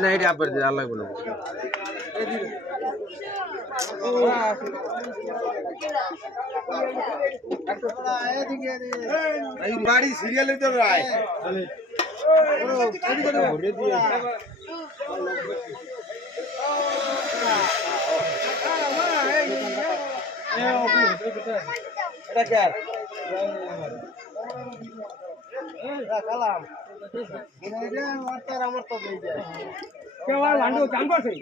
না এটা আবার দিলে আল্লাহ বলে বাড়ি সিরিয়ালে তো রায় এটা কে কালাম আমার তো কেওয়ার লান্ডু চান করছে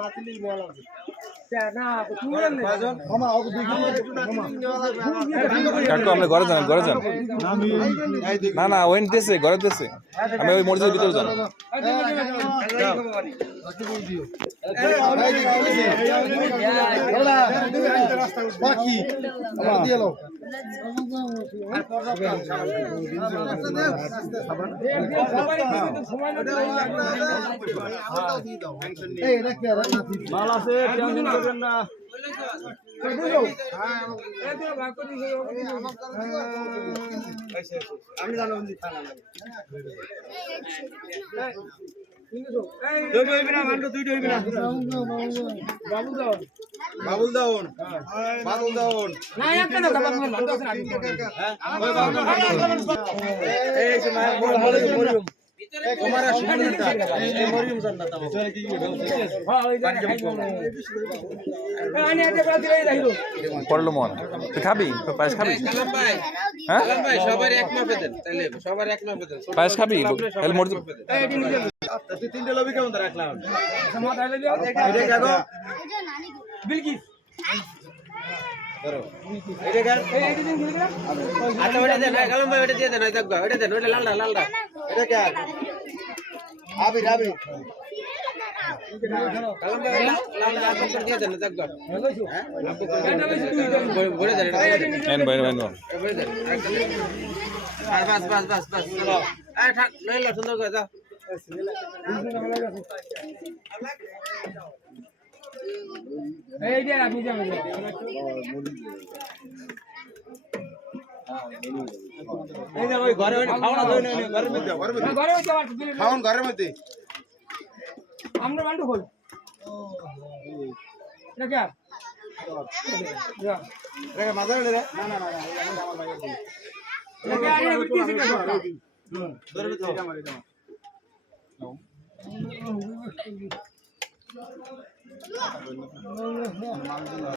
নাতিলি মেলা আছে না তুই মামা ওকে কাকু আমরা ঘরে যান না না ওই দেশে ঘরে দেশে আমি ওই মসজিদের ভিতরে যান বাকি দিয়ে লো মাল আছে টেনশন করবেন না আমি জানো বাবুল দাউন না একটা না বাবা লান্ডু আছে এই সময় মরিয়ম তোমারা সুন্দরটা এই মরিয়ম জান্নাত আনি আগে বলা দিলাই যাইলো পড়লো মন তুই খাবি পায়েস খাবি হ্যাঁ সবার এক মাপে দেন তাহলে সবার এক মাপে দেন পায়েস খাবি তাহলে মসজিদ তুই তিনটে লবি কেমন রাখলাম সমাজ আইলে দিও এটা কাগো বিলকিস ধরো এটা কার এই দিন দিল না আচ্ছা ওটা দেন কালাম ভাই ওটা দিয়ে দেন ওই দেখবা ওটা দেন ওটা লালটা এটা কার আবির কালাম ভাই লালটা আপনি দিয়ে দেন দেখবা এটা বেশি তুই বলে দেন এন ভাই বলে দেন বাস চলো এই থাক লইলো সুন্দর করে দাও এই যে আপনি যাবেন এই যে ওই ঘরে খাওয়া দই না ঘরের মধ্যে ঘরে হইতে পারছ খাওন ঘরের মধ্যে আমরা বান্ডু হল এটা কি যা রে মাথা রে না আমার ভাই এটা কি আরে বিটিছি না ধরে তো